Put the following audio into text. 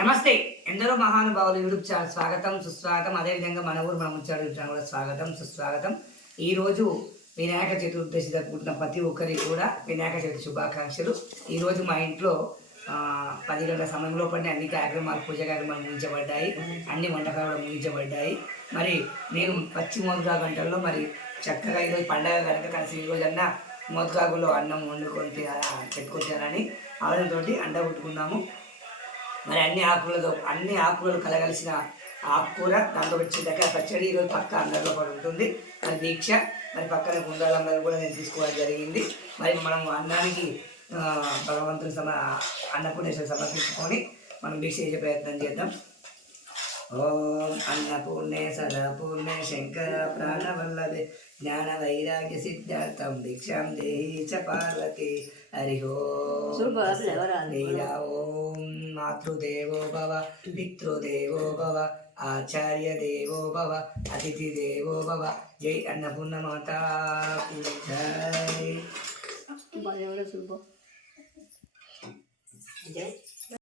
నమస్తే. ఎందరో మహానుభావులు యూట్యూబ్ ఛానల్ స్వాగతం సుస్వాగతం. అదేవిధంగా మన ఊరు మన ముచ్చాడు యూట్యూబ్ ఛానల్ కూడా స్వాగతం సుస్వాగతం. ఈరోజు వినాయక చతుర్దశి జరుపుకుంటున్న ప్రతి ఒక్కరికి కూడా వినాయక చవితి శుభాకాంక్షలు. ఈరోజు మా ఇంట్లో 10 గంటల సమయంలో పడిన అన్ని కార్యక్రమాలు పూజ కార్యక్రమాలు ముగించబడ్డాయి, అన్ని వంటకాలు కూడా ముగించబడ్డాయి. మరి నేను పచ్చి మోదుగా గంటల్లో మరి చక్కగా ఈరోజు పండగ కనుక కలిసి ఈరోజన్నా మోదకాకులో అన్నం వండుకొని పెట్టుకొని తినాలని ఆలోచనతోటి అండ కొట్టుకున్నాము. మరి అన్ని ఆకుకూరలు కలగలిసిన ఆకుకూర దాంతో వచ్చిందాక పచ్చడి ఈరోజు పక్క అందరిలో కూడా ఉంటుంది. మరి దీక్ష మరి పక్కన గుండాలందరూ కూడా నేను తీసుకోవడం జరిగింది. మరి మనం అన్నానికి భగవంతుని అన్నపూర్ణేశ్వరి సమర్పించుకొని మనం దీక్ష చేసే ప్రయత్నం చేద్దాం. ఓం అన్నపూర్ణే సదాపూర్ణే శంకర ప్రాణవల్లభే జ్ఞాన వైరాగ్య సిద్ధార్థం దీక్షాం దేహి చ పార్వతి హరి ఓం మాతృదేవో భవ పితృదేవో భవ ఆచార్య దేవో భవ అతిథి దేవో భవ. జై అన్నపూర్ణ మాతా జై.